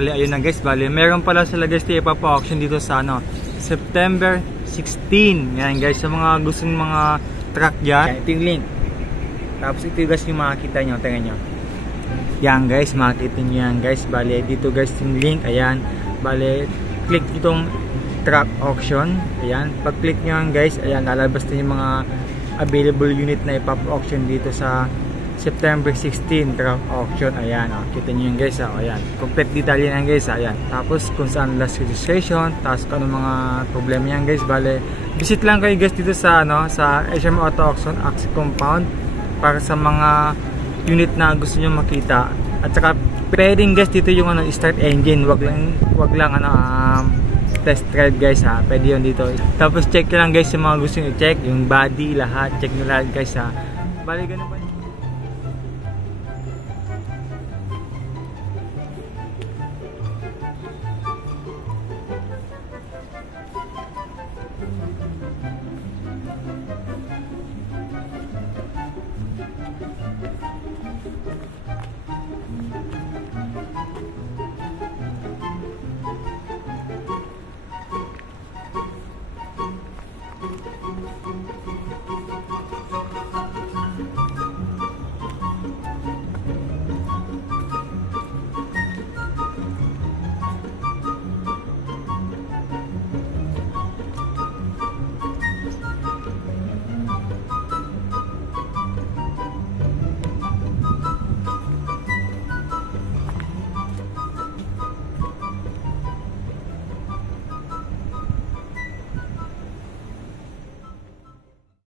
Bali, ayun na guys, bali, meron pala sila guys na ipapa-auction dito sa ano, September 16. Yan guys, sa mga gusto ng mga truck dyan. Yan, ito yung link. Tapos ito guys yung makikita nyo, tingnan nyo. Yan guys, makikita nyo yan guys. Bali, dito guys yung link, ayan. Bali, click itong truck auction. Ayan, pag-click nyo yan guys, ayan, lalabas na yung mga available unit na ipapa-auction dito sa September 16 truck auction. Ayan, oh, kita nyo yun guys, oh, ayan, complete detail yan guys, ayan. Tapos kung saan last registration, tapos kung ano mga problema yan guys. Bale, visit lang kayo guys dito sa ano, sa HM Auto Auction Axie Compound para sa mga unit na gusto nyo makita. At saka pwedeng guys dito yung ano, start engine, wag lang ano, test drive guys ha, pwede yun dito. Tapos check lang guys yung mga gusto nyo i-check, yung body, lahat, check nyo lahat guys ha. Bale, ganun pa.